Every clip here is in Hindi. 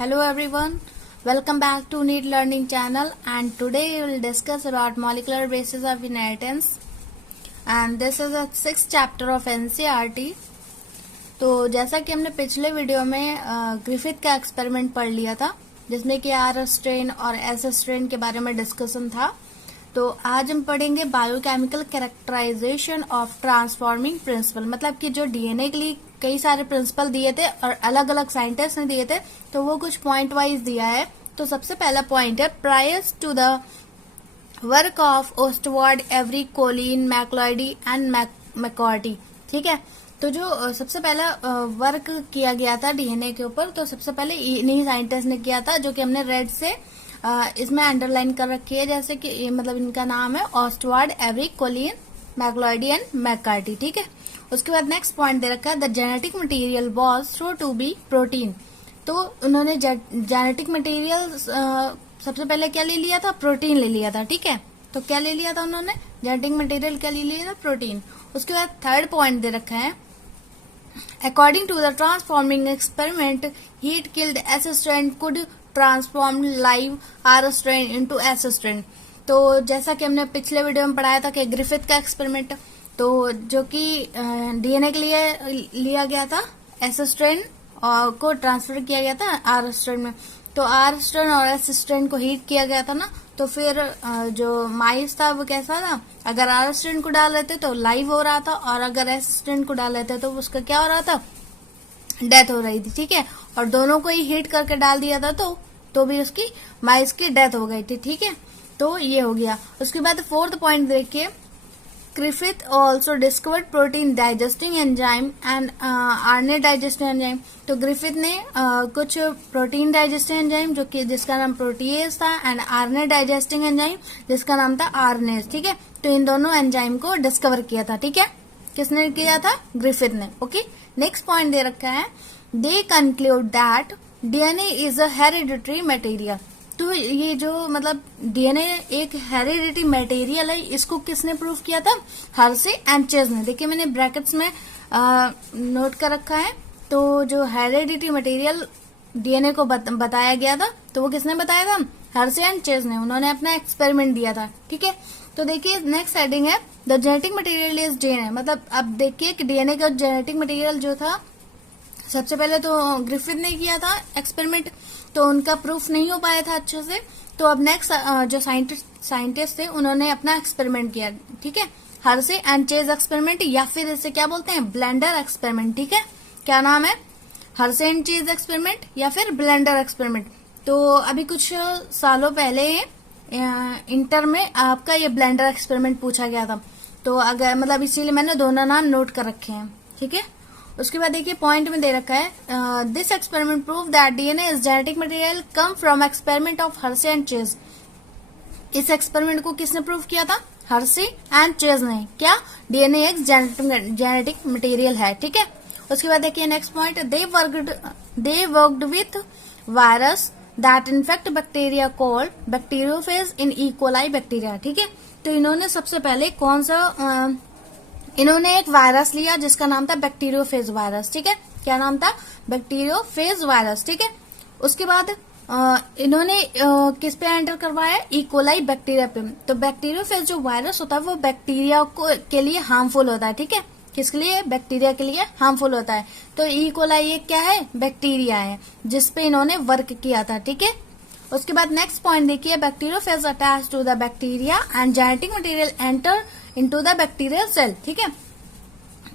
Hello everyone, welcome back to NEET Learning channel and today we will discuss about molecular basis of inheritance and this is a sixth chapter of NCERT। तो जैसा कि हमने पिछले वीडियो में ग्रिफिथ का एक्सपेरिमेंट पढ़ लिया था जिसमें कि आर स्ट्रेन और एस स्ट्रेन के बारे में डिस्कशन था, तो आज हम पढ़ेंगे biochemical characterisation of transforming principle. मतलब कि जो डीएनए के लिए कई सारे प्रिंसिपल दिए थे और अलग अलग साइंटिस्ट ने दिए थे, तो वो कुछ पॉइंट वाइज दिया है। तो सबसे पहला पॉइंट है prior to the work of Oswald, Avery, Colin, MacLeod and McCarty. ठीक है, तो जो सबसे पहला वर्क किया गया था डीएनए के ऊपर, तो सबसे पहले इन्हीं साइंटिस्ट ने किया था, जो कि हमने रेड से इसमें अंडरलाइन कर रखी है, जैसे कि मतलब इनका नाम है Oswald, Avery, Colin, MacLeod and McCarty. ठीक है, उसके बाद नेक्स्ट पॉइंट दे रखा है the genetic material was thought to be protein. तो उन्होंने जेनेटिक मटेरियल सबसे पहले क्या ले लिया था? प्रोटीन ले लिया था। ठीक है, तो क्या ले लिया था उन्होंने? जेनेटिक मटेरियल क्या ले लिया था? प्रोटीन। उसके बाद थर्ड पॉइंट दे रखा है according to the transforming experiment heat killed S strand could transform live R strand into S strand. तो जैसा कि हमने पिछले वीडियो में पढ़ाया था कि ग्रिफिथ का एक्सपेरिमेंट, तो जो कि डीएनए के लिए लिया गया था, एस स्ट्रैंड को ट्रांसफर किया गया था आर स्ट्रैंड में। तो आर स्ट्रैंड और एस स्ट्रैंड को हीट किया गया था ना, तो फिर जो माइस था वो कैसा था? अगर आर स्ट्रैंड को डाल लेते तो लाइव हो रहा था, और अगर एस स्ट्रैंड को डाल लेते तो उसका क्या हो रहा था? डेथ हो रही थी। ठीक है, और दोनों को ही हीट करके डाल दिया था तो भी उसकी माइस की डेथ हो गई थी। ठीक है, तो ये हो गया। उसके बाद फोर्थ पॉइंट देखिए, Griffith also discovered protein digesting enzyme and RNA digesting enzyme. तो ग्रिफिथ ने कुछ प्रोटीन डाइजेस्टिंग एंजाइम जो कि जिसका नाम प्रोटीएज था, एंड आरएनए डाइजेस्टिंग एंजाइम जिसका नाम था आरएनएज। ठीक है, तो इन दोनों एंजाइम को डिस्कवर किया था। ठीक है, किसने किया था? ग्रिफिथ ने। ओके, नेक्स्ट पॉइंट दे रखा है they conclude that DNA is a hereditary material. तो ये जो मतलब डीएनए एक हेरिडिटरी मटेरियल है, इसको किसने प्रूव किया था? हर्शे एंड चेज ने। देखिए मैंने ब्रैकेट्स में नोट कर रखा है। तो जो हेरिडिटरी मटेरियल डीएनए को बताया गया था, तो वो किसने बताया था? हर्शे एंड चेज ने। उन्होंने अपना एक्सपेरिमेंट दिया था। ठीक है, तो देखिए नेक्स्ट हेडिंग है the genetic material is DNA. मतलब अब देखिए कि डीएनए का जेनेटिक मटेरियल जो था, सबसे पहले तो ग्रिफिथ ने किया था एक्सपेरिमेंट, तो उनका प्रूफ नहीं हो पाया था अच्छे से। तो अब नेक्स्ट जो साइंटिस्ट थे उन्होंने अपना एक्सपेरिमेंट किया। ठीक है, हर्शे एंड चेज एक्सपेरिमेंट, या फिर इसे क्या बोलते हैं? Blender experiment. ठीक है, क्या नाम है? हर्शे एंड चेज एक्सपेरिमेंट या फिर ब्लेंडर एक्सपेरिमेंट। तो अभी कुछ सालों पहले इंटर में आपका ये ब्लेंडर एक्सपेरिमेंट पूछा गया था, तो अगर मतलब इसीलिए मैंने दोनों नाम नोट कर रखे हैं। ठीक है, उसके बाद देखिए पॉइंट में दे रखा है this experiment prove that DNA is genetic material come from experiment of Hershey and chase. इस एक्सपेरिमेंट को किसने प्रूव किया था? हर्शे एंड चेज ने। क्या? डीएनए एक जेनेटिक मटेरियल है। ठीक है, उसके बाद देखिए next point they worked with virus that infect bacteria called bacteriophage in E coli bacteria. ठीक है, तो इन्होंने सबसे पहले कौन सा इन्होंने एक वायरस लिया जिसका नाम था बैक्टीरियोफेज वायरस। ठीक है, क्या नाम था? Bacteriophage virus. ठीक है, उसके बाद इन्होंने किस पे एंटर करवाया? ई कोलाई बैक्टीरिया पे। तो बैक्टीरियोफेज जो वायरस होता है वो बैक्टीरिया के लिए हार्मफुल होता है। ठीक है, किसके लिए? बैक्टीरिया के लिए हार्मफुल होता है। तो ई कोलाई एक क्या है? बैक्टीरिया है जिसपे इन्होंने वर्क किया था। ठीक है, उसके बाद नेक्स्ट पॉइंट देखिए bacteriophage attach to the bacteria and genetic material enter into the bacterial cell. ठीक है,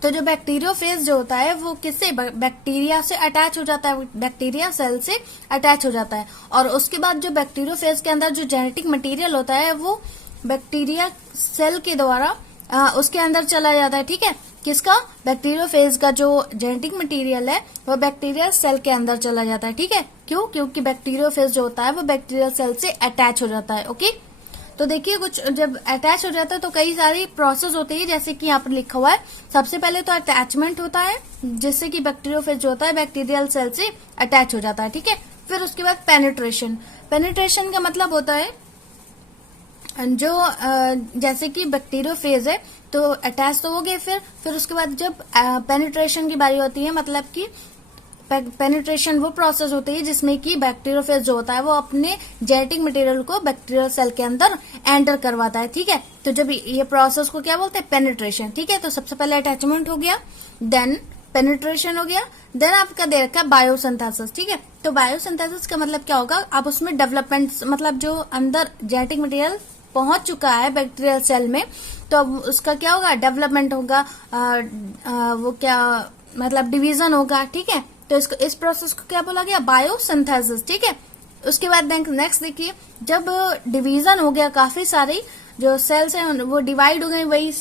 तो जो बैक्टीरियोफेज जो होता है वो किससे? बैक्टीरिया से अटैच हो जाता है, बैक्टीरिया सेल से अटैच हो जाता है, और उसके बाद जो बैक्टीरियोफेज के अंदर जो जेनेटिक मटेरियल होता है वो बैक्टीरिया सेल के द्वारा उसके अंदर चला जाता है। ठीक है, किसका? बैक्टीरियोफेज का जो जेनेटिक मटेरियल है वो बैक्टीरिया सेल के अंदर चला जाता है। ठीक है, क्यों? क्योंकि बैक्टीरियोफेज जो होता है वो बैक्टीरियल सेल से अटैच हो जाता है। ओके, तो देखिए कुछ जब अटैच हो जाता है तो कई सारी प्रोसेस होती है, जैसे कि यहाँ पर लिखा हुआ है। सबसे पहले तो अटैचमेंट होता है जिससे कि बैक्टीरियोफेज जो होता है बैक्टीरियल सेल से अटैच हो जाता है। ठीक है, फिर उसके बाद पेनिट्रेशन। पेनिट्रेशन का मतलब होता है जो जैसे कि बैक्टीरियोफेज है तो अटैच तो हो गए, फिर उसके बाद जब पेनिट्रेशन की बारी होती है, मतलब कि पेनिट्रेशन वो प्रोसेस होती है जिसमें कि बैक्टीरियोफेज जो होता है वो अपने जेनेटिक मटेरियल को बैक्टीरियल सेल के अंदर एंटर करवाता है, ठीक है। तो जब ये प्रोसेस को क्या बोलते हैं, पेनिट्रेशन, ठीक है। तो सबसे पहले अटैचमेंट हो गया, देन पेनिट्रेशन हो गया, देन आपका दे रखा है बायोसिंथेसिस, ठीक है। तो बायोसिंथेसिस का मतलब क्या होगा, आप उसमें डेवलपमेंट, मतलब जो अंदर जेनेटिक मटेरियल पहुंच चुका है बैक्टीरियल सेल में, तो अब उसका क्या होगा, डेवलपमेंट होगा, वो क्या मतलब डिवीजन होगा, ठीक है। तो इसको, इस प्रोसेस को क्या बोला गया, बायोसिंथेसिस, ठीक है। उसके बाद नेक्स्ट देखिए, जब डिवीजन हो गया, काफी सारी जो सेल्स हैं वो डिवाइड हो गई, वही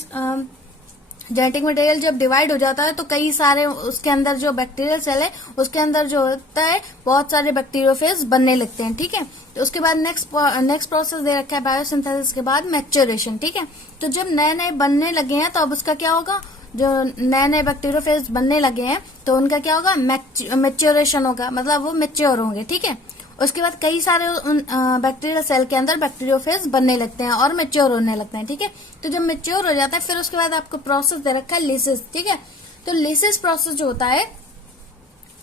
जेनेटिक मटेरियल जब डिवाइड हो जाता है तो कई सारे उसके अंदर जो बैक्टीरियल सेल है उसके अंदर जो होता है बहुत सारे बैक्टीरियोफेज बनने लगते हैं, ठीक है। तो उसके बाद नेक्स्ट प्रोसेस दे रखा है बायोसिंथेसिस के बाद मैच्योरेशन, ठीक है। तो जब नए नए बनने लगे हैं तो अब उसका क्या होगा, जो नए नए बैक्टीरियोफेज बनने लगे हैं तो उनका क्या होगा, मैच्योरेशन होगा, मतलब वो मैच्योर होंगे, ठीक है। उसके बाद कई सारे बैक्टीरियल सेल के अंदर बैक्टीरियोफेज बनने लगते हैं और मैच्योर होने लगते हैं, ठीक है। तो जब मैच्योर हो जाता है फिर उसके बाद आपको प्रोसेस दे रखा है लिसिस, ठीक है। तो लिसिस प्रोसेस जो होता है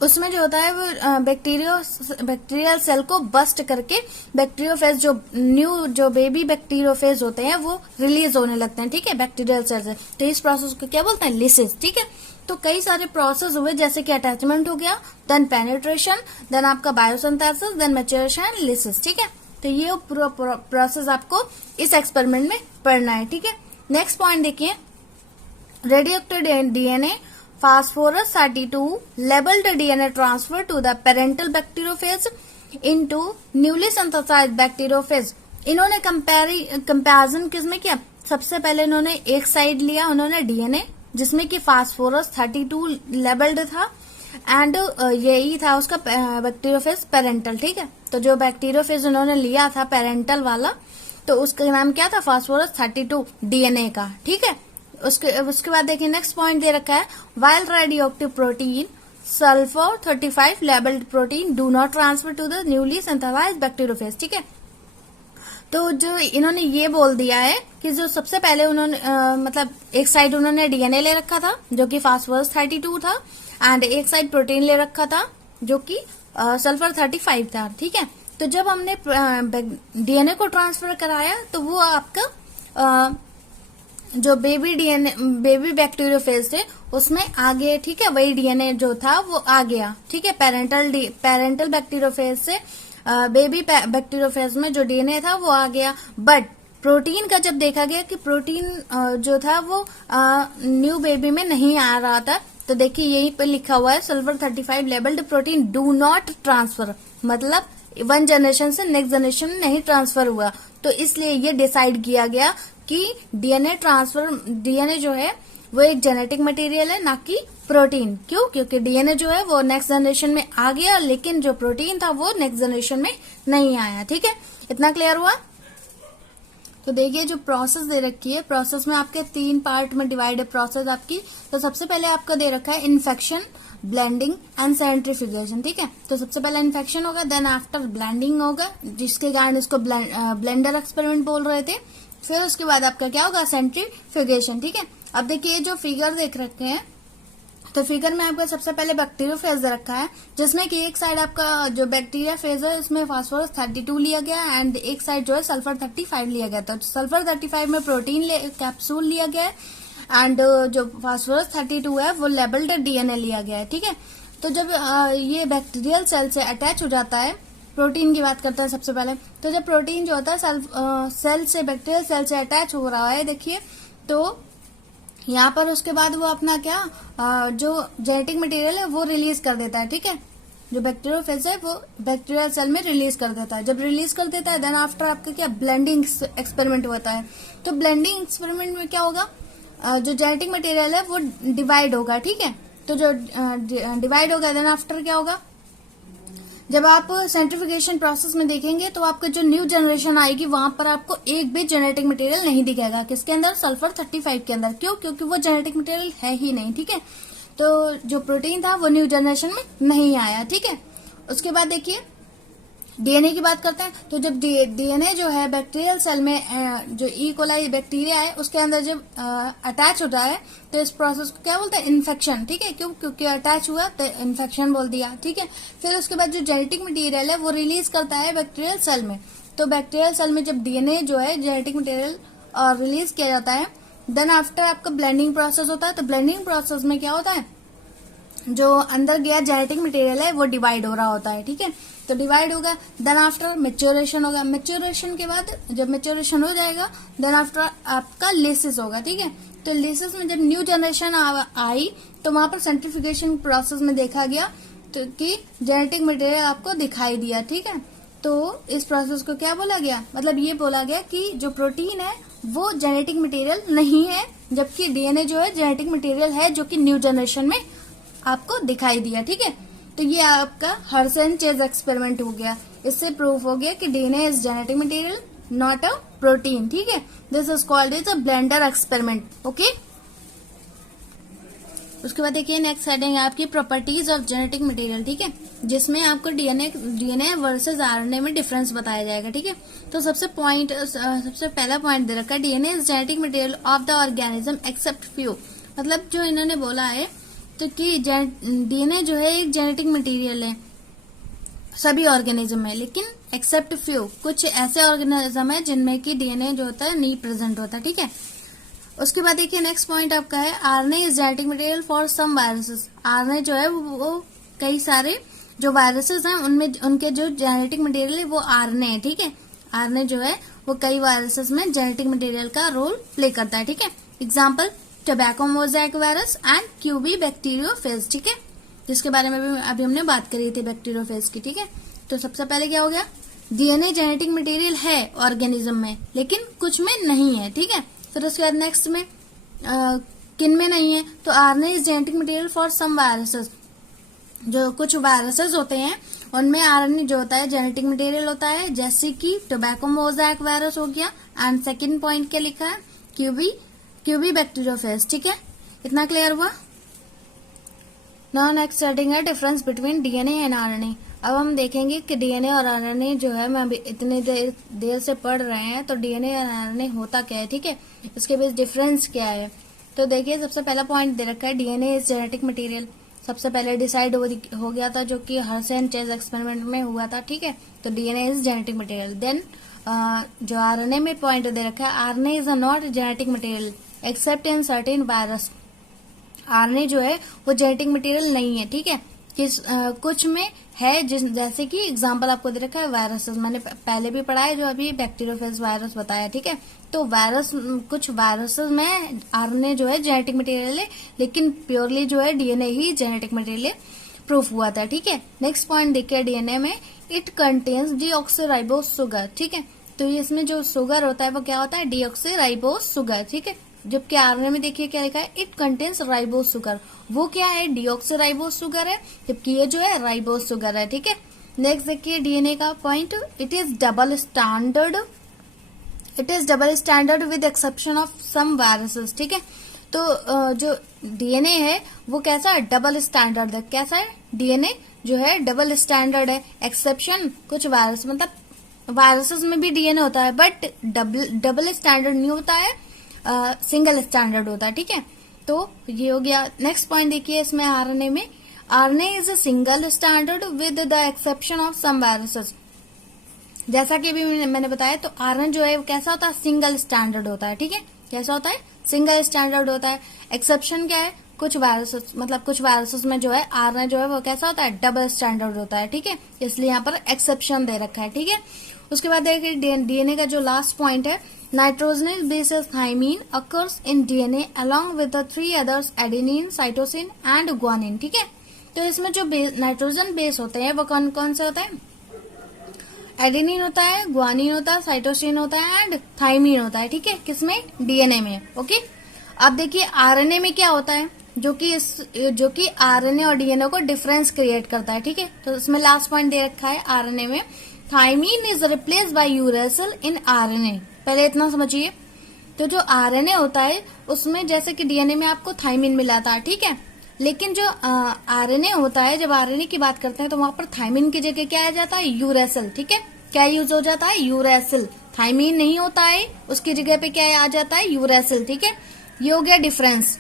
उसमें जो होता है वो बैक्टीरियल सेल को बस्ट करके बैक्टीरियोफेज, जो न्यू जो बेबी बैक्टीरियोफेज होते हैं वो रिलीज होने लगते हैं, ठीक है, बैक्टीरियल सेल से। तो इस प्रोसेस को क्या बोलते हैं, लिसिस, ठीक है। तो कई सारे प्रोसेस हुए, जैसे कि अटैचमेंट हो गया, देन पेनिट्रेशन, देन आपका biosynthesis, then maturation and lysis, ठीक है। तो ये पूरा प्रोसेस आपको इस एक्सपेरिमेंट में पढ़ना है, ठीक है। नेक्स्ट पॉइंट देखिए, radioactive DNA phosphorus 32 labeled DNA transfer to the parental bacteriophage into newly synthesized bacteriophage। इन्होंने कंपैरिजन किसमें किया, सबसे पहले इन्होंने एक साइड लिया उन्होंने डीएनए जिसमें कि फास्फोरस 32 लेबल्ड था एंड यही था उसका बैक्टीरियोफेज पेरेंटल, ठीक है। तो जो बैक्टीरियोफेज उन्होंने लिया था पेरेंटल वाला, तो उसका नाम क्या था, फास्फोरस 32 डीएनए का, ठीक है। उसके बाद देखिए नेक्स्ट पॉइंट दे रखा है, while radioactive protein sulphur 35 labelled protein do not transfer to the newly synthesised bacteriophage, ठीक है। तो जो इन्होंने ये बोल दिया है कि जो सबसे पहले उन्होंने मतलब एक साइड उन्होंने डीएनए ले रखा था जो कि फास्फोरस 32 था एंड एक साइड प्रोटीन ले रखा था जो कि सल्फर 35 था, ठीक है। तो जब हमने डीएनए को ट्रांसफर कराया तो वो आपका जो बेबी बैक्टीरियोफेज थे उसमें आ गए, ठीक है। वही डीएनए जो था वो आ गया, ठीक है, पेरेंटल बैक्टीरियोफेज से बेबी बैक्टीरियोफेज में जो डीएनए था वो आ गया। बट प्रोटीन का जब देखा गया कि प्रोटीन जो था वो न्यू बेबी में नहीं आ रहा था, तो देखिए यहीं पे लिखा हुआ है sulphur 35 labelled protein do not transfer, मतलब वन जनरेशन से नेक्स्ट जनरेशन में नहीं ट्रांसफर हुआ। तो इसलिए ये डिसाइड किया गया कि डीएनए जो है वो एक जेनेटिक मटेरियल है, ना कि प्रोटीन। क्यों? क्योंकि डीएनए जो है वो नेक्स्ट जनरेशन में आ गया, लेकिन जो प्रोटीन था वो नेक्स्ट जनरेशन में नहीं आया, ठीक है। इतना क्लियर हुआ? तो देखिए जो प्रोसेस दे रखी है, प्रोसेस में आपके 3 पार्ट में डिवाइड है प्रोसेस आपकी। तो सबसे पहले आपका दे रखा है इन्फेक्शन, ब्लेंडिंग एंड सेंट्रीफ्यूगेशन, ठीक है। तो सबसे पहले इन्फेक्शन होगा, देन आफ्टर ब्लेंडिंग होगा, जिसके कारण इसको ब्लेंडर एक्सपेरिमेंट बोल रहे थे। फिर उसके बाद आपका क्या होगा, सेंट्रीफ्यूगेशन, ठीक है। अब देखिए जो फिगर देख रखे हैं, तो फिगर में आपका सबसे पहले बैक्टीरिया फेज दे रखा है, जिसमें कि एक साइड आपका जो बैक्टीरिया फेज है उसमें फास्फोरस 32 लिया गया एंड एक साइड जो है सल्फर 35 लिया गया था। तो सल्फर 35 में प्रोटीन कैप्सूल लिया गया है एंड जो फास्फोरस 32 है वो लेबल्ड डीएनए लिया गया है, ठीक है। तो जब ये बैक्टीरियल सेल से अटैच हो जाता है, प्रोटीन की बात करते हैं सबसे पहले। तो जब प्रोटीन जो होता है सेल से बैक्टीरियल सेल से अटैच हो रहा है, देखिए तो यहाँ पर उसके बाद वो अपना क्या जो जेनेटिक मटेरियल है वो रिलीज कर देता है, ठीक है। जो बैक्टीरियोफेज है वो बैक्टीरियल सेल में रिलीज कर देता है। जब रिलीज कर देता है देन आफ्टर आपका क्या ब्लेंडिंग एक्सपेरिमेंट होता है। तो ब्लेंडिंग एक्सपेरिमेंट में क्या होगा, जो जेनेटिक मटेरियल है वो डिवाइड होगा, ठीक है। तो जो डिवाइड होगा देन आफ्टर क्या होगा, जब आप सेंट्रीफ्यूगेशन प्रोसेस में देखेंगे तो आपका जो न्यू जनरेशन आएगी वहां पर आपको एक भी जेनेटिक मटेरियल नहीं दिखेगा। किसके अंदर? सल्फर 35 के अंदर। क्यों? क्योंकि वो जेनेटिक मटेरियल है ही नहीं, ठीक है। तो जो प्रोटीन था वो न्यू जनरेशन में नहीं आया, ठीक है। उसके बाद देखिए डीएनए की बात करते हैं तो जब डीएनए जो है बैक्टीरियल सेल में जो ई कोलाई बैक्टीरिया है उसके अंदर जब अटैच होता है तो इस प्रोसेस को क्या बोलते हैं, इन्फेक्शन। ठीक है, क्योंकि अटैच हुआ तो इन्फेक्शन बोल दिया। ठीक है, फिर उसके बाद जो जेनेटिक मटेरियल है वो रिलीज करता है बैक्टीरियल सेल में। तो बैक्टीरियल सेल में जब डीएनए जो है जेनेटिक मटेरियल रिलीज किया जाता है, देन आफ्टर आपका ब्लेंडिंग प्रोसेस होता है। तो ब्लेंडिंग प्रोसेस में क्या होता है, जो अंदर गया जेनेटिक मटेरियल है वो डिवाइड हो रहा होता है। ठीक है, तो डिवाइड होगा, देन आफ्टर मेच्योरेशन होगा। मेच्योरेशन के बाद जब मेच्योरेशन हो जाएगा देन आफ्टर आपका लिसिस होगा। ठीक है, तो लिसिस में जब न्यू जनरेशन आई तो वहां पर सेंट्रिफिकेशन प्रोसेस में देखा गया तो कि जेनेटिक मटेरियल आपको दिखाई दिया। ठीक है, तो इस प्रोसेस को क्या बोला गया, मतलब ये बोला गया कि जो प्रोटीन है वो जेनेटिक मटेरियल नहीं है, जबकि डीएनए जो है जेनेटिक मटेरियल है जो कि न्यू जनरेशन में आपको दिखाई दिया। ठीक है, तो ये आपका हर्सन चेज एक्सपेरिमेंट हो गया। इससे प्रूफ हो गया कि DNA is genetic material not a protein. ठीक है, this is called is a blender experiment. Okay, उसके बाद देखिए नेक्स्ट हेडिंग है आपकी प्रॉपर्टीज ऑफ जेनेटिक मटेरियल। ठीक है, जिसमें आपको डीएनए वर्सेस आरएनए में डिफरेंस बताया जाएगा। ठीक है, तो सबसे पहला पॉइंट दे रखा है, DNA is genetic material of the organism except few. मतलब जो इन्होंने बोला है तो कि डीएनए जो है एक जेनेटिक मटेरियल है सभी ऑर्गेनिज्म में, लेकिन एक्सेप्ट फ्यू, कुछ ऐसे ऑर्गेनिज्म है जिनमें कि डीएनए जो होता है नहीं प्रेजेंट होता। ठीक है, उसके बाद देखिए नेक्स्ट पॉइंट आपका है RNA is genetic material for some viruses. RNA जो है वो कई सारे जो वायरसेस हैं उनमें उनके जो जेनेटिक मटेरियल है वो आरएनए है। ठीक है, आरएनए जो है वो कई वायरसेस में जेनेटिक मटेरियल का रोल प्ले करता है। ठीक है, example tobacco mosaic virus and QB bacteriophage. ठीक है, जिसके बारे में भी अभी हमने बात करी थी बैक्टीरियोफेज की। ठीक है, तो सबसे पहले क्या हो गया, डीएनए जेनेटिक मटेरियल है ऑर्गेनिज्म में लेकिन कुछ में नहीं है। ठीक है, फिर उसके बाद नेक्स्ट में किन में नहीं है, तो RNA is genetic material for some viruses. जो कुछ वायरसेस होते हैं उनमें आरएनए जो होता है जेनेटिक मटेरियल होता है, जैसे कि टोबैको मोज़ेक वायरस हो गया। एंड सेकंड पॉइंट क्या लिखा है, क्यूबी बैक्टीरियोफेज। ठीक है, इतना क्लियर हुआ। नाउ नेक्स्ट हेडिंग है difference between DNA and RNA. अब हम देखेंगे कि डीएनए और आरएनए जो है मैं अभी इतनी देर से पढ़ रहे हैं तो डीएनए और आरएनए होता क्या है। ठीक है, इसके बीच डिफरेंस क्या है। तो देखिए सबसे पहला पॉइंट दे रखा है डीएनए इज जेनेटिक मटेरियल। सबसे पहले डिसाइड हो गया था जो कि हर्सन चेज एक्सपेरिमेंट में हुआ था। ठीक है, तो DNA is genetic material. Then जो आरएनए में पॉइंट दे रखा है, RNA is a not genetic material except in certain virus. RNA जो है वो जेनेटिक मटेरियल नहीं है। ठीक है, कुछ में है, जैसे कि एग्जांपल आपको दे रखा है वायरसेस, मैंने पहले भी पढ़ा है जो अभी बैक्टीरियोफेज वायरस बताया। ठीक है, तो कुछ वायरसेस में आरएनए जो है जेनेटिक मटेरियल है, लेकिन प्योरली जो है डीएनए ही जेनेटिक मटेरियल प्रूफ हुआ था। ठीक है, नेक्स्ट पॉइंट देखिए डीएनए में इट कंटेन्स डीऑक्सीराइबोस शुगर। ठीक है, तो इसमें जो शुगर होता है वो क्या होता है, डीऑक्सीराइबोस शुगर। ठीक है, जबकि आरएनए में देखिए क्या लिखा है, इट कंटेन्स राइबोस शुगर। वो क्या है, डीऑक्सीराइबोस शुगर है, जबकि ये जो है राइबोस शुगर है। ठीक है, नेक्स्ट देखिए डीएनए का point, it is double standard with exception of some viruses. ठीक है, तो जो डीएनए है वो कैसा है, डबल स्टैंडर्ड है। कैसा है, डीएनए जो है डबल स्टैंडर्ड है, एक्सेप्शन कुछ वायरस, मतलब वायरसेस में भी डीएनए होता है बट डबल स्टैंडर्ड नहीं होता है, सिंगल स्टैंडर्ड होता है। ठीक है, तो ये हो गया। नेक्स्ट पॉइंट देखिए इसमें आरएनए में, RNA is a single standard with the exception of some viruses. जैसा कि अभी मैंने बताया, तो आरएनए जो है वो कैसा होता है, सिंगल स्टैंडर्ड होता है। ठीक है, कैसा होता है, सिंगल स्टैंडर्ड होता है। एक्सेप्शन क्या है, कुछ वायरसेस, मतलब कुछ वायरसेस में जो है आरएनए जो है वो कैसा होता है, डबल स्टैंडर्ड होता है। ठीक है, इसलिए यहाँ पर एक्सेप्शन दे रखा है। ठीक है, उसके बाद देखिए डीएनए का जो लास्ट पॉइंट है, nitrogenous basis thymine occurs in DNA along with the 3 others adenine, cytosine and guanine. ठीक है, तो इसमें जो नाइट्रोजन बेस होते हैं वो कौन कौन से होते हैं, एडेनिन होता है, ग्वानिन होता है, साइटोसिन होता है एंड थाइमीन होता है। ठीक है, किसमें, डीएनए में। ओके, अब देखिए आरएनए में क्या होता है, जो कि आरएनए और डीएनए को डिफरेंस क्रिएट करता है। ठीक है, तो इसमें लास्ट पॉइंट दे रखा है आरएनए में, thymine is replaced by uracil in RNA. पहले इतना समझिए, तो जो आरएनए होता है उसमें जैसे कि डीएनए में आपको थाइमीन मिला था। ठीक है, लेकिन जो आरएनए होता है, जब आरएनए की बात करते हैं तो वहां पर थायमिन की जगह क्या आ जाता है, यूरेसिल। ठीक है, क्या यूज हो जाता है, यूरेसिल। थायमिन नहीं होता है, उसकी जगह पे क्या आ जाता है, यूरेसिल। ठीक है, ये हो गया डिफरेंस।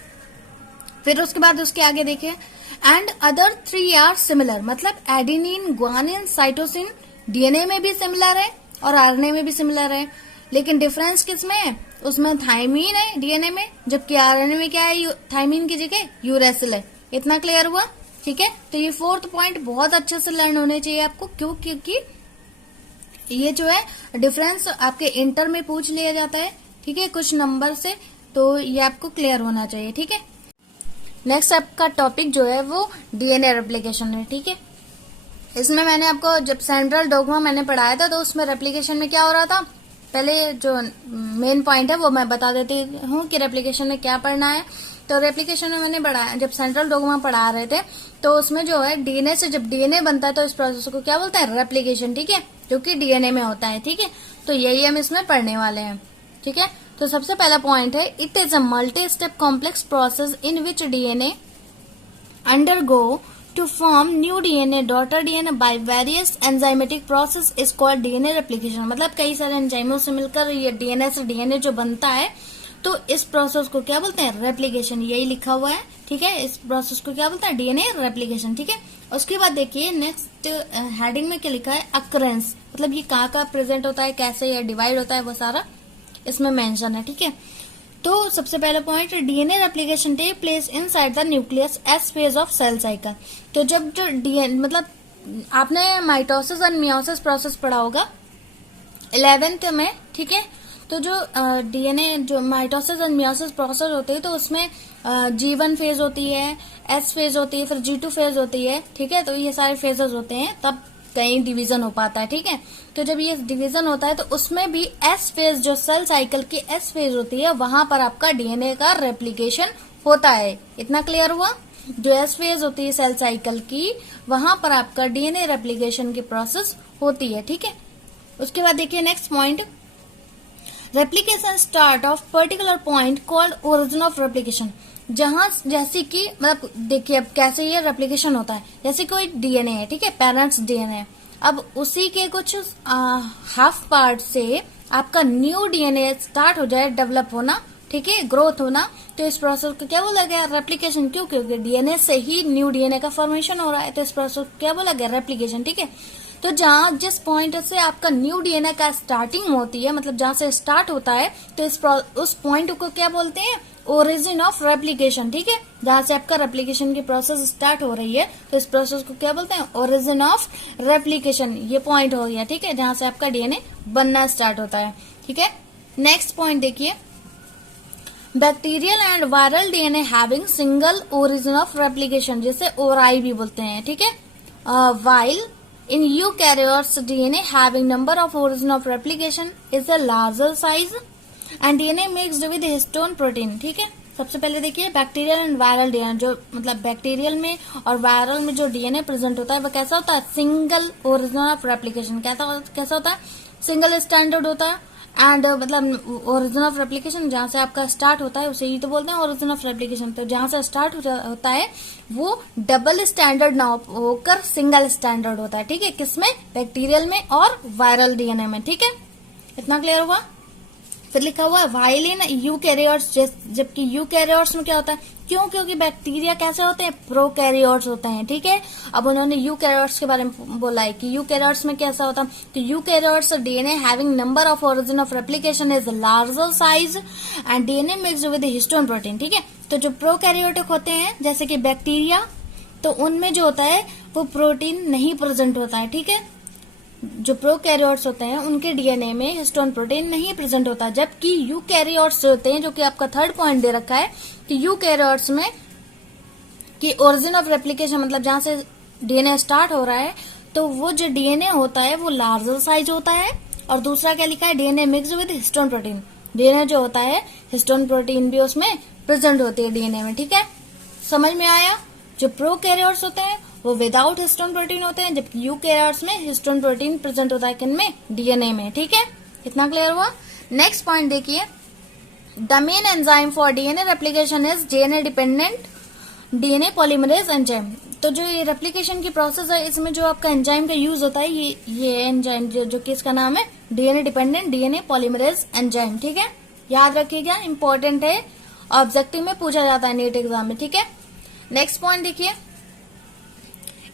फिर उसके बाद उसके आगे देखिए, एंड अदर 3 आर सिमिलर, मतलब एडेनिन, ग्वानिन, साइटोसिन डीएनए में भी सिमिलर है और आरएनए में भी सिमिलर है, लेकिन डिफरेंस किसमें है, उसमें थायमीन है डीएनए में, जबकि आरएनए में क्या है, थायमीन की जगह यूरेसिल है। इतना क्लियर हुआ? ठीक है, तो ये 4th पॉइंट बहुत अच्छे से लर्न होने चाहिए आपको। क्यों? क्योंकि ये जो है डिफरेंस आपके इंटर में पूछ लिया जाता है। ठीक है, कुछ नंबर से, तो ये आपको क्लियर होना चाहिए। ठीक है, नेक्स्ट आपका टॉपिक जो है वो डीएनए रेप्लिकेशन है। ठीक है, इसमें मैंने आपको जब सेंट्रल डोग्मा मैंने पढ़ाया था तो उसमें रेप्लिकेशन में क्या हो रहा था, पहले जो मेन पॉइंट है वो मैं बता देती हूँ कि रेप्लिकेशन में क्या पढ़ना है। तो रेप्लिकेशन में मैंने पढ़ाया, जब सेंट्रल डोग्मा पढ़ा रहे थे तो उसमें जो है डीएनए से जब डीएनए बनता है तो इस प्रोसेस को क्या बोलते हैं, रेप्लिकेशन। ठीक है, जो कि डीएनए में होता है। ठीक है, तो यही हम इसमें पढ़ने वाले हैं। ठीक है, तो सबसे पहला पॉइंट है, it is a multi step complex process in which DNA undergo to form new DNA, daughter DNA by various enzymatic process is called DNA replication। मतलब कई सारे एंजाइमों से मिलकर ये डीएनए से डीएनए जो बनता है, तो इस प्रोसेस को क्या बोलते हैं, रेप्लिकेशन। यही लिखा हुआ है। ठीक है, इस प्रोसेस को क्या बोलते हैं, डीएनए रेप्लिकेशन। ठीक है, उसके बाद देखिए नेक्स्ट हेडिंग में क्या लिखा है, अक्रेंस, मतलब ये कहाँ प्रेजेंट होता है, कैसे ये डिवाइड होता है, वो सारा इसमें मेंशन है। ठीक है, तो सबसे पहला point, DNA replication take place inside the nucleus S phase of cell cycle. तो जब जो डीएनए, मतलब आपने माइटोसिस एंड मियोसिस प्रोसेस पढ़ा होगा 11th में। ठीक है, तो जो डीएनए जो माइटोसिस एंड मियोसिस प्रोसेस होती है तो उसमें G1 फेज होती है, एस फेज होती है, फिर G2 फेज होती है। ठीक है, तो ये सारे फेजेस होते हैं, तब कहीं डिवीजन हो पाता है। ठीक है, तो जब ये डिवीजन होता है तो उसमें भी एस फेज, जो सेल साइकिल की एस फेज होती है, वहां पर आपका डीएनए का रेप्लिकेशन होता है। इतना क्लियर हुआ? जो एस फेज होती है सेल साइकिल की, वहां पर आपका डीएनए रेप्लिकेशन की प्रोसेस होती है। ठीक है, उसके बाद देखिए next point, replication start of particular point called origin of replication. जहां जैसे कि मतलब देखिए अब कैसे ये रेप्लिकेशन होता है, जैसे कोई डीएनए है। ठीक है, पेरेंट्स डीएनए, अब उसी के कुछ हाफ पार्ट से आपका न्यू डीएनए स्टार्ट हो जाए डेवलप होना। ठीक है, ग्रोथ होना, तो इस प्रोसेस को क्या बोला गया, रेप्लिकेशन। क्यों? क्योंकि डीएनए से ही न्यू डीएनए का फॉर्मेशन हो रहा है, तो इस प्रोसेस को क्या बोला गया, रेप्लिकेशन। ठीक है, तो जहां जिस पॉइंट से आपका न्यू डीएनए का स्टार्टिंग होती है, मतलब जहां से स्टार्ट होता है, तो उस पॉइंट को क्या बोलते हैं, ओरिजिन ऑफ रेप्लिकेशन। ठीक है, जहां से आपका रेप्लिकेशन की प्रोसेस स्टार्ट हो रही है तो इस प्रोसेस को क्या बोलते हैं, ओरिजिन ऑफ रेप्लिकेशन। ये पॉइंट हो गया। ठीक है, जहां से आपका डीएनए बनना स्टार्ट होता है। ठीक है, नेक्स्ट पॉइंट देखिए, bacterial and viral DNA having single origin of replication, जिसे ओराई भी बोलते हैं। ठीक है, while in eukaryotes DNA having number of origin of replication is a larger size and DNA mixed with histone protein। ठीक है, सबसे पहले देखिए बैक्टीरियल एंड वायरल डीएनए, जो मतलब बैक्टीरियल में और वायरल में जो डीएनए प्रेजेंट होता है वो कैसा होता है, सिंगल ओरिजिन ऑफ रेप्लिकेशन। कैसा होता है, सिंगल स्टैंडर्ड होता है। एंड मतलब ओरिजिन ऑफ रेप्लिकेशन जहां से आपका स्टार्ट होता है उसे ही तो बोलते हैं ओरिजिन ऑफ रेप्लिकेशन। तो जहां से स्टार्ट होता है वो डबल स्टैंडर्ड ना होकर सिंगल स्टैंडर्ड होता है। ठीक है, किसमें, बैक्टीरियल में और वायरल डीएनए में। ठीक है, इतना क्लियर हुआ? फिर लिखा हुआ है वाइल इन यूकैरियोट्स, जबकि यूकैरियोट्स में क्या होता है, क्यों? क्योंकि बैक्टीरिया कैसे होते हैं, प्रोकैरियोट्स होते हैं। ठीक है, अब उन्होंने यूकैरियोट्स के बारे में बोला है कि यूकैरियोट्स में कैसा होता है, तो eukaryotes DNA having number of origin of replication is larger size and DNA mixed with histone protein. ठीक है, तो जो प्रोकैरियोटिक होते हैं जैसे कि बैक्टीरिया, तो उनमें जो होता है वो प्रोटीन नहीं प्रेजेंट होता है। ठीक है, जो प्रोकैरियोट्स होते हैं उनके डीएनए में हिस्टोन प्रोटीन नहीं प्रेजेंट होता, जबकि यूकैरियोट्स होते हैं, जो कि आपका 3rd पॉइंट दे रखा है, कि यूकैरियोट्स में कि ओरिजिन ऑफ रेप्लिकेशन मतलब जहां से डीएनए स्टार्ट हो रहा है, तो वो जो डीएनए होता है वो लार्जर साइज होता है। और दूसरा क्या लिखा है, DNA mix with histone protein, DNA जो होता है हिस्टोन प्रोटीन भी उसमें प्रेजेंट होती है डीएनए में। ठीक है, समझ में आया? जो प्रोकैरियोट्स होते हैं वो विदाउट हिस्टोन प्रोटीन होते हैं, जबकि यूकैरियोट्स में हिस्टोन प्रोटीन प्रेजेंट होता है किनमें, डीएनए में। ठीक है, इतना क्लियर हुआ? नेक्स्ट पॉइंट देखिए, the main enzyme for DNA replication is DNA dependent DNA polymerase enzyme. तो जो ये रेप्लिकेशन की प्रोसेस है, इसमें जो आपका एंजाइम का यूज होता है, ये एंजाइम जो कि इसका नाम है DNA dependent DNA polymerase enzyme. ठीक है, याद रखिएगा, इंपॉर्टेंट है, ऑब्जेक्टिव में पूछा जाता है नीट एग्जाम में। ठीक है, नेक्स्ट पॉइंट देखिए,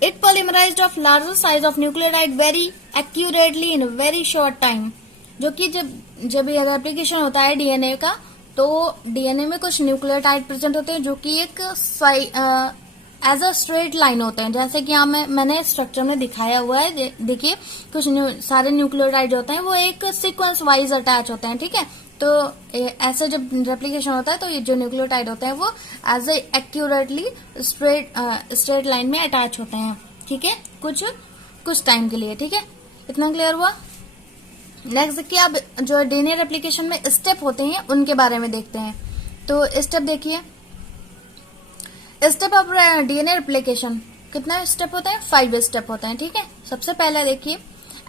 it polymerised of larger size of nucleotide very accurately in very short time. जो कि जब ये रेप्लिकेशन होता है डीएनए का, तो डीएनए में कुछ न्यूक्लियोटाइड प्रेजेंट होते हैं जो कि एक एज अ स्ट्रेट लाइन होते हैं, जैसे कि यहाँ मैंने स्ट्रक्चर में दिखाया हुआ है। देखिए, कुछ सारे न्यूक्लियोटाइड होते हैं वो एक सीक्वेंस वाइज अटैच होते हैं। ठीक है, तो ऐसे जब रेप्लिकेशन होता है तो ये जो न्यूक्लियोटाइड होते हैं वो as a accurately straight line में अटैच होते हैं। ठीक है, कुछ टाइम के लिए। ठीक है, इतना क्लियर हुआ। नेक्स्ट देखिए, अब जो डीएनए रेप्लिकेशन में स्टेप होते हैं उनके बारे में देखते हैं। तो स्टेप देखिए, स्टेप ऑफ डीएनए रेप्लिकेशन कितना स्टेप होता है? 5 स्टेप होते हैं। ठीक है, सबसे पहले देखिए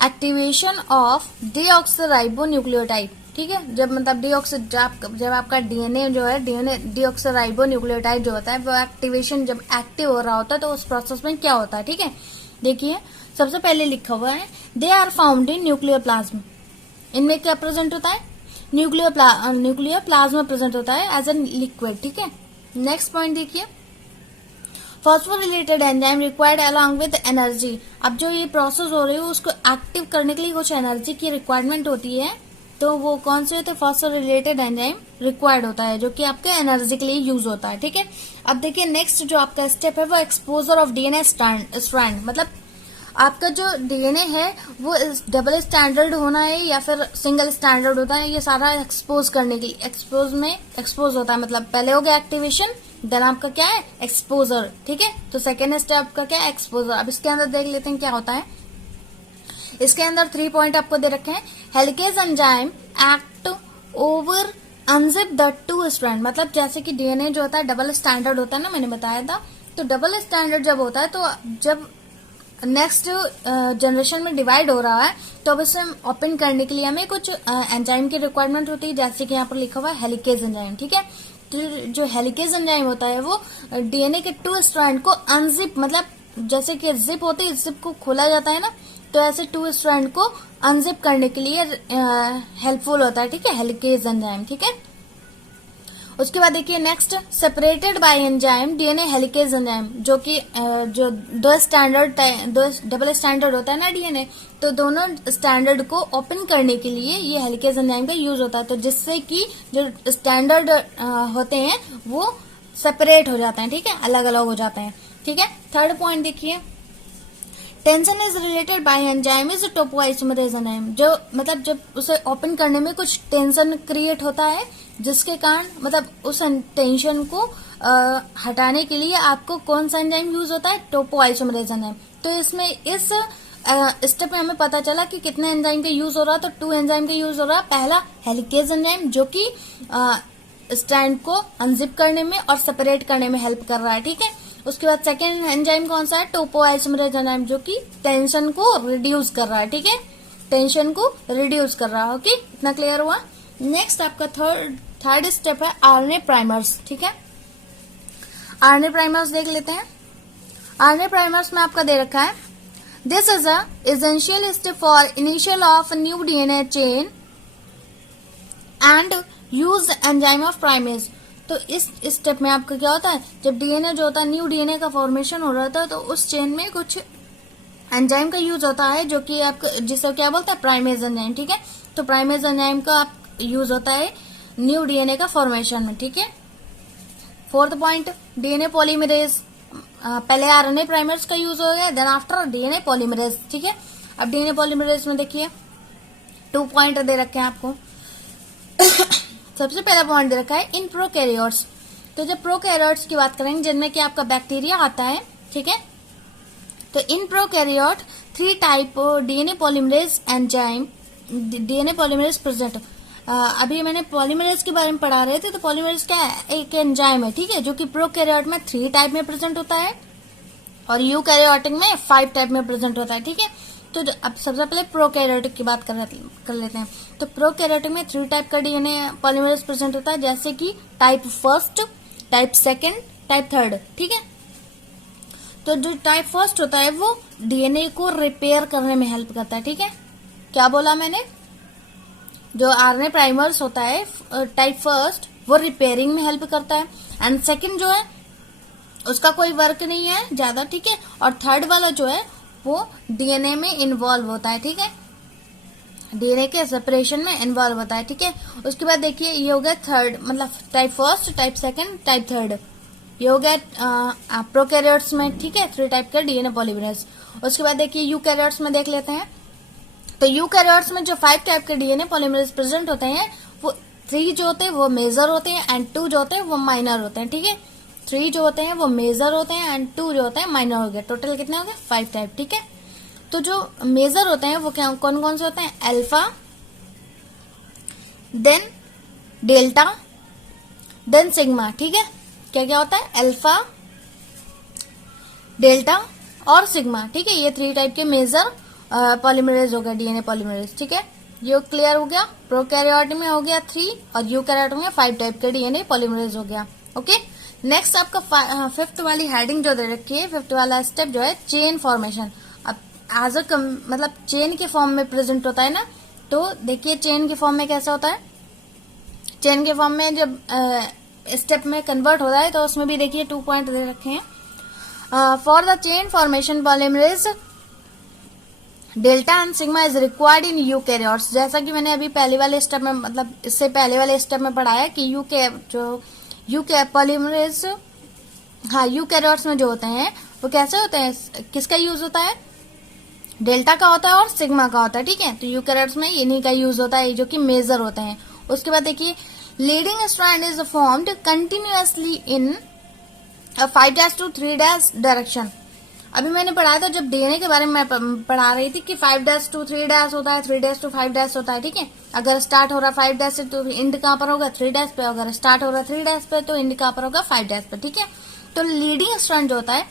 एक्टिवेशन ऑफ डीऑक्सीराइबो न्यूक्लियोटाइड। ठीक है, जब आपका डीएनए जो है डीएनए डीऑक्सीराइबो न्यूक्लियोटाइड जो होता है वो एक्टिवेशन जब एक्टिव हो रहा होता है तो उस प्रोसेस में क्या होता है? ठीक है, देखिए सबसे पहले लिखा हुआ है they are found in nuclear plasma. इनमें क्या प्रेजेंट होता है? न्यूक्लियर प्लाज्मा प्रेजेंट होता है एज एन लिक्विड। ठीक है, नेक्स्ट पॉइंट देखिए, phosphorylated enzyme required along with energy. अब जो ये प्रोसेस हो रही है उसको एक्टिव करने के लिए कुछ एनर्जी की रिक्वायरमेंट होती है, तो वो कौन से होते हैं? फॉस्फोरिलेटेड एंजाइम रिक्वायर्ड होता है जो कि आपके एनर्जी के लिए यूज होता है। ठीक है, अब देखिए नेक्स्ट जो आपका स्टेप है वो एक्सपोजर ऑफ डीएनए स्ट्रैंड। मतलब आपका जो डीएनए है वो डबल स्टैंडर्ड होना है या फिर सिंगल स्टैंडर्ड होता है, ये सारा एक्सपोज करने के लिए एक्सपोज होता है। मतलब पहले हो गया एक्टिवेशन, देन आपका क्या है? एक्सपोजर। ठीक है, तो सेकेंड स्टेप का क्या है? एक्सपोजर। अब इसके अंदर देख लेते हैं क्या होता है। इसके अंदर 3 पॉइंट आपको दे रखे हैं। Helicase enzyme act over unzip the 2 strand. मतलब जैसे कि डीएनए जो होता है डबल स्टैंडर्ड होता है ना, मैंने बताया था। तो डबल स्टैंडर्ड जब होता है तो जब नेक्स्ट जनरेशन में डिवाइड हो रहा है तो अब इसे ओपन करने के लिए हमें कुछ एंजाइम की रिक्वायरमेंट होती है, जैसे कि यहाँ पर लिखा हुआ है हेलिकेज एंजाइम। ठीक है, तो जो हेलिकेज एंजाइम होता है वो डीएनए के 2 स्ट्रैंड को अनजिप, मतलब जैसे कि जिप होती है, जिप को खोला जाता है ना, तो ऐसे 2 स्ट्रैंड को अनजिप करने के लिए हेल्पफुल होता है। ठीक है, हेलिकेज एंजाइम। ठीक है, उसके बाद देखिए next separated by enzyme DNA helicase enzyme, जो कि जो दो डबल स्टैंडर्ड होता है ना डीएनए, तो दोनों स्टैंडर्ड को ओपन करने के लिए ये हेलिकेज एंजाइम का यूज होता है। तो जिससे कि जो स्टैंडर्ड होते हैं वो सेपरेट हो जाते हैं। ठीक है, अलग अलग हो जाते हैं। ठीक है, थर्ड पॉइंट देखिए, tension is related by enzyme is topoisomerase enzyme. जो मतलब जब उसे ओपन करने में कुछ टेंशन क्रिएट होता है, जिसके कारण मतलब उस टेंशन को हटाने के लिए आपको कौन सा एंजाइम यूज होता है? Topoisomerase enzyme. तो इसमें इस स्टेप में हमें पता चला कि कितने एंजाइम का यूज हो रहा है। तो 2 एंजाइम का यूज हो रहा है। पहला हेलिकेज एंजाइम जो कि स्ट्रैंड को अनजिप करने में और सेपरेट करने में हेल्प कर रहा है। ठीक है, उसके बाद सेकेंड एंजाइम कौन सा है? टोपोआइसोमरेज एंजाइम, जो कि टेंशन को रिड्यूस कर रहा है। ठीक है, टेंशन को रिड्यूस कर रहा है। ओके, इतना क्लियर हुआ। नेक्स्ट आपका थर्ड स्टेप है आरएनए प्राइमर्स। ठीक है, आरएनए प्राइमर्स देख लेते हैं। आरएनए प्राइमर्स में आपका दे रखा है this is a essential step for initial of new DNA chain and use enzyme of primase. तो इस स्टेप में आपका क्या होता है? जब डीएनए जो होता है न्यू डीएनए का फॉर्मेशन हो रहा था तो उस चेन में कुछ एंजाइम का यूज होता है जो कि आपको जिसे क्या बोलते हैं? Primase enzyme. ठीक है, तो प्राइमेज एंजाइम का यूज होता है न्यू डीएनए का फॉर्मेशन में। ठीक है, फोर्थ पॉइंट डीएनए पॉलीमरेज। पहले आरएनए प्राइमर्स का यूज हो गया, देन आफ्टर डीएनए पॉलीमरेज। ठीक है, अब डीएनए पॉलीमरेज में देखिए 2 पॉइंट दे रखे हैं आपको। सबसे पहला पॉइंट दे रखा है इन प्रोकैरियोट्स। तो जब प्रोकैरियोट्स की बात करेंगे जिनमें कि आपका बैक्टीरिया आता है। ठीक है, तो in prokaryote 3 type DNA polymerase enzyme DNA polymerase present. अभी मैंने पॉलीमरेज के बारे में पढ़ा रहे थे, तो पॉलीमरेज क्या है? एक एंजाइम है। ठीक है, जो कि प्रोकैरियोट में 3 टाइप में प्रेजेंट होता है और यूकैरियोटिक में 5 टाइप में प्रेजेंट होता है। ठीक है, तो अब सबसे पहले प्रोकैरियोटिक की बात कर लेते हैं। तो प्रोकैरियोटिक में 3 टाइप का डीएनए पॉलीमरेज प्रेजेंट होता है, जैसे कि type first, type second, type third, ठीक है। तो जो टाइप फर्स्ट होता है वो डीएनए को रिपेयर करने में हेल्प करता है, ठीक है। क्या बोला मैंने, जो आरएनए प्राइमर्स होता है टाइप फर्स्ट वो रिपेयरिंग में हेल्प करता है, एंड सेकंड जो है उसका कोई वर्क नहीं है ज्यादा, ठीक है। और थर्ड वाला जो है वो डीएनए में इन्वॉल्व होता है, ठीक है, डीएनए के सेपरेशन में इन्वॉल्व होता है, ठीक है। उसके बाद देखिए ये हो गया थर्ड, मतलब type first, type second, type third, ये हो गया प्रोकैरियोट्स में, ठीक है, 3 टाइप का डीएनए पॉलीमरेज। उसके बाद देखिए यूकैरियोट्स में देख लेते हैं। तो यूकैरियोट्स में जो 5 टाइप के डीएनए पॉलीमरेज प्रेजेंट होते हैं वो 3 जो होते हैं वो मेजर होते हैं एंड 2 जो होते हैं वो माइनर होते हैं, ठीक है। 3 जो होते हैं वो मेजर होते हैं एंड 2 जो होते हैं माइनर हो गए। टोटल कितने हो गए, 5 टाइप, ठीक है। तो जो मेजर होते हैं वो क्या कौन कौन से होते हैं, alpha, then delta, then sigma, ठीक है। क्या क्या होता है, अल्फा, डेल्टा और सिग्मा, ठीक है। ये 3 टाइप के मेजर पॉलीमरेज हो गया, डीएनए पॉलीमरेज, ठीक है। ये क्लियर हो गया। प्रोकैरियोट में हो गया 3 और यूकैरियोट में 5 टाइप के डीएनए पॉलीमरेज हो गया, ओके। नेक्स्ट आपका 5th वाली हेडिंग जो दे रखी है, 5th वाला स्टेप जो है चेन फॉर्मेशन। अब एज अ मतलब चेन के फॉर्म में प्रेजेंट होता है ना, तो देखिए चेन के फॉर्म में कैसा होता है, चेन के फॉर्म में जब स्टेप में कन्वर्ट होता है तो उसमें भी देखिए 2 पॉइंट दे रखे हैं। For the chain formation polymerase delta and sigma is required in eukaryotes. जैसा कि मैंने अभी पहले वाले स्टेप में, मतलब इससे पहले वाले स्टेप में पढ़ाया कि पॉलीमरेज, हाँ, यूकैरियोट्स में जो होते हैं वो कैसे होते हैं, किसका यूज होता है, डेल्टा का होता है और सिग्मा का होता है, ठीक है। तो यूकैरियोट्स में इन्हीं का यूज होता है जो कि मेजर होते हैं। उसके बाद देखिए leading strand is formed continuously in 5' to 3' direction. अभी मैंने पढ़ाया था जब डीएनए के बारे में मैं पढ़ा रही थी कि 5' to 3' होता है, 3' to 5' होता है, ठीक है। अगर स्टार्ट हो रहा 5' से तो एंड कहाँ पर होगा, 3' पे। अगर स्टार्ट हो रहा 3' पे तो एंड कहाँ पर होगा, 5' पे, ठीक है। तो लीडिंग स्ट्रैंड जो होता है,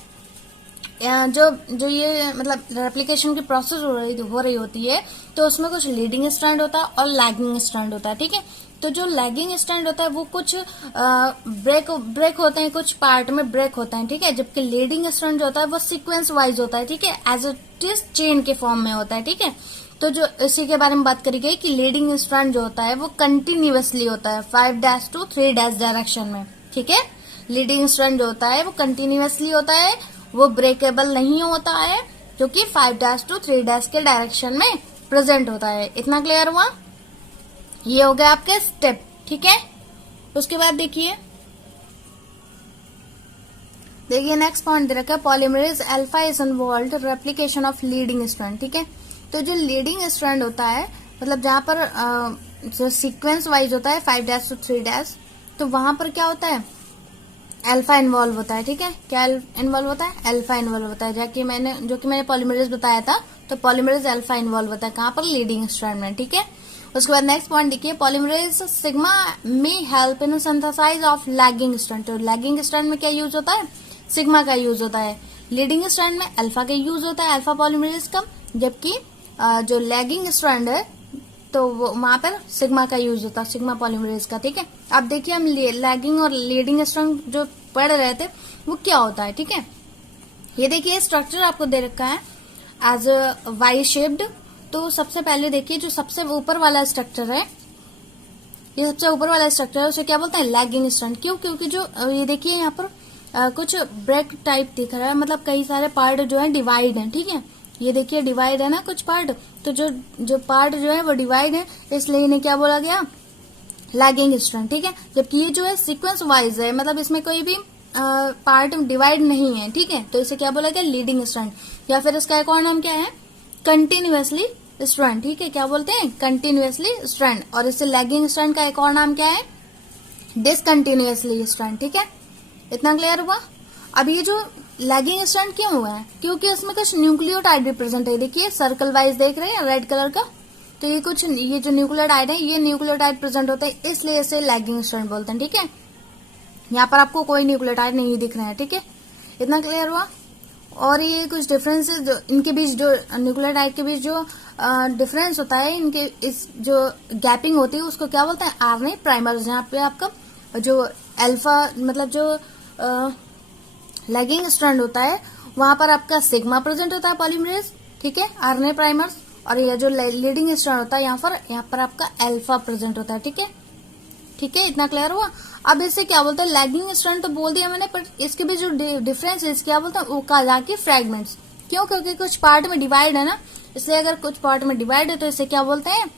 जो ये मतलब रेप्लिकेशन की प्रोसेस हो रही होती है, तो उसमें कुछ लीडिंग स्ट्रैंड होता है और लैगिंग स्ट्रैंड होता है, ठीक है। तो जो लैगिंग स्ट्रैंड होता है वो कुछ ब्रेक होते हैं, कुछ पार्ट में ब्रेक होता है, ठीक है। जबकि लीडिंग स्ट्रैंड जो होता है वो सीक्वेंस वाइज होता है, ठीक है, एज इट इज चेन के फॉर्म में होता है, ठीक है। तो जो इसी के बारे में बात करी गई कि लीडिंग स्ट्रैंड जो होता है वो कंटिन्यूअसली होता है 5' to 3' डायरेक्शन में, ठीक है। लीडिंग स्ट्रैंड जो होता है वो कंटिन्यूअसली होता है, वो ब्रेकेबल नहीं होता है, क्योंकि 5' to 3' के डायरेक्शन में प्रेजेंट होता है। इतना क्लियर हुआ, ये हो गया आपके स्टेप, ठीक है। उसके बाद देखिए नेक्स्ट पॉइंट दे रखा है polymerase alpha is involved replication of leading strand, ठीक है। तो जो लीडिंग स्ट्रैंड होता है, मतलब जहां पर जो सीक्वेंस वाइज होता है 5' to 3', तो वहां पर क्या होता है, अल्फा इन्वॉल्व होता है, ठीक है। क्या इन्वॉल्व होता है, अल्फा इन्वॉल्व होता है। जो कि मैंने पॉलीमरेज बताया था, तो पॉलीमरेज अल्फा इन्वॉल्व होता है कहां पर, लीडिंग स्ट्रैंड में, ठीक है। उसके बाद नेक्स्ट पॉइंट देखिए पॉलीमरेज सिग्मा में help in synthesize of lagging strand. तो लैगिंग स्ट्रैंड में क्या यूज होता है, सिग्मा का यूज होता है। लीडिंग स्ट्रैंड में अल्फा का यूज होता है, अल्फा पॉलीमरेज का। जबकि जो लैगिंग स्ट्रैंड है तो वहां पर सिग्मा का यूज होता है, सिग्मा पॉलीमरेज का, ठीक है। अब देखिए हम लैगिंग और लीडिंग स्ट्रैंड जो पढ़ रहे थे वो क्या होता है, ठीक है। ये देखिए स्ट्रक्चर आपको दे रखा है एज वाई शेप्ड। तो सबसे पहले देखिए जो सबसे ऊपर वाला स्ट्रक्चर है, ये सबसे ऊपर वाला स्ट्रक्चर है, उसे क्या बोलते हैं, लैगिंग स्ट्रैंड। क्यों, क्योंकि जो ये देखिए यहाँ पर कुछ ब्रेक टाइप दिख रहा है, मतलब कई सारे पार्ट जो है डिवाइड है, ठीक है। ये देखिए डिवाइड है ना कुछ पार्ट, तो जो पार्ट जो है वो डिवाइड है, इसलिए इन्हें क्या बोला गया, लैगिंग स्ट्रैंड, ठीक है। जबकि ये जो है सीक्वेंस वाइज है, मतलब इसमें कोई भी पार्ट डिवाइड नहीं है, ठीक है। तो इसे क्या बोला गया, लीडिंग स्ट्रैंड। या फिर इसका एक और नाम क्या है, कंटिन्यूअसली स्ट्रैंड, ठीक है। क्या बोलते हैं, कंटिन्यूअसली स्ट्रैंड। और इससे लैगिंग स्ट्रैंड का एक और नाम क्या है, डिसकंटिन्यूअसली स्ट्रैंड, ठीक है। इतना क्लियर हुआ। अब ये जो लैगिंग स्ट्रैंड क्यों हुआ है, क्योंकि इसमें कुछ न्यूक्लियोटाइड भी प्रेजेंट है। देखिए सर्कल वाइज देख रहे हैं रेड कलर का, तो ये जो न्यूक्लियोटाइड है, ये न्यूक्लियोटाइड प्रेजेंट होता है, इसलिए इसे लैगिंग स्ट्रैंड बोलते हैं, ठीक है। यहाँ पर आपको कोई न्यूक्लियोटाइड नहीं दिख रहा है, ठीक है। इतना क्लियर हुआ। और ये कुछ डिफरेंसेस जो इनके बीच, जो न्यूक्लियोटाइड के बीच जो डिफरेंस होता है, इनके इस जो गैपिंग होती है उसको क्या बोलते हैं, आरएनए प्राइमर्स। यहाँ पे आपका जो अल्फा, मतलब जो लैगिंग स्ट्रैंड होता है वहां पर आपका सिग्मा प्रेजेंट होता है पॉलीमरेज, ठीक है, आरएनए प्राइमर्स। और ये जो लीडिंग स्ट्रैंड होता है यहाँ पर आपका अल्फा प्रेजेंट होता है, ठीक है, ठीक है, इतना क्लियर हुआ। अब इसे क्या बोलते हैं, लैगिंग स्ट्रैंड तो बोल दिया मैंने, पर इसके भी जो डिफरेंस है क्या बोलते हैं, ओकाजाकी फ्रैगमेंट्स। क्यों? क्योंकि कुछ पार्ट में डिवाइड है ना, इसलिए अगर कुछ पार्ट में डिवाइड है तो इसे क्या बोलते हैं,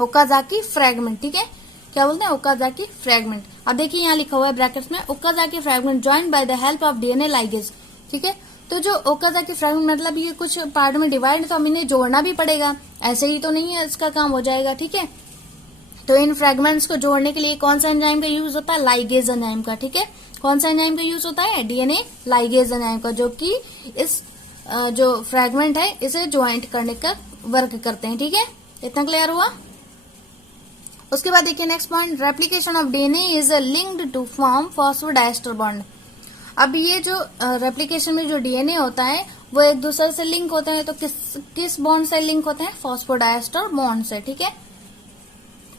ओकाजाकी फ्रैगमेंट, ठीक है, क्या बोलते हैं, ओकाजाकी फ्रैगमेंट। अब देखिए यहाँ लिखा हुआ है ब्रैकेट्स में, Okazaki fragment joined by the help of DNA ligase, ठीक है। तो जो ओकाजाकी फ्रैगमेंट मतलब ये कुछ पार्ट में डिवाइड है तो हम इन्हें जोड़ना भी पड़ेगा, ऐसे ही तो नहीं है इसका काम हो जाएगा, ठीक है। तो इन फ्रैगमेंट्स को जोड़ने के लिए कौन सा एंजाइम का यूज होता है, लाइगेज एंजाइम का, ठीक है। कौन सा एंजाइम का यूज होता है, डीएनए लाइगेज एंजाइम का, जो कि इस जो फ्रैगमेंट है इसे ज्वाइंट करने का वर्क करते हैं, ठीक है, इतना क्लियर हुआ। उसके बाद देखिए next point, replication of DNA is linked to form phosphodiester bond. अब ये जो रेप्लिकेशन में जो डीएनए होता है वो एक दूसरे से लिंक होते हैं, तो किस बॉन्ड से लिंक होते हैं, फॉस्फोडाइस्टर बॉन्ड से, ठीक है।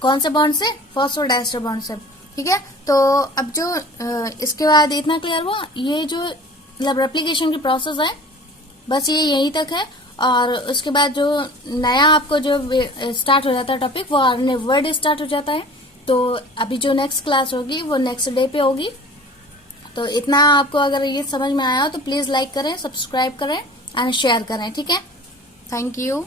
कौन से बॉन्ड से, फॉस्फोडाइस्टर बॉन्ड से, ठीक है। तो अब जो इसके बाद इतना क्लियर हुआ, ये जो मतलब रेप्लिकेशन की प्रोसेस है बस ये यहीं तक है। और उसके बाद जो नया आपको जो स्टार्ट हो जाता है टॉपिक, वो आरएनए वर्ड स्टार्ट हो जाता है। तो अभी जो नेक्स्ट क्लास होगी वो नेक्स्ट डे पे होगी। तो इतना आपको अगर ये समझ में आया हो तो प्लीज लाइक करें, सब्सक्राइब करें एंड शेयर करें, ठीक है। Thank you.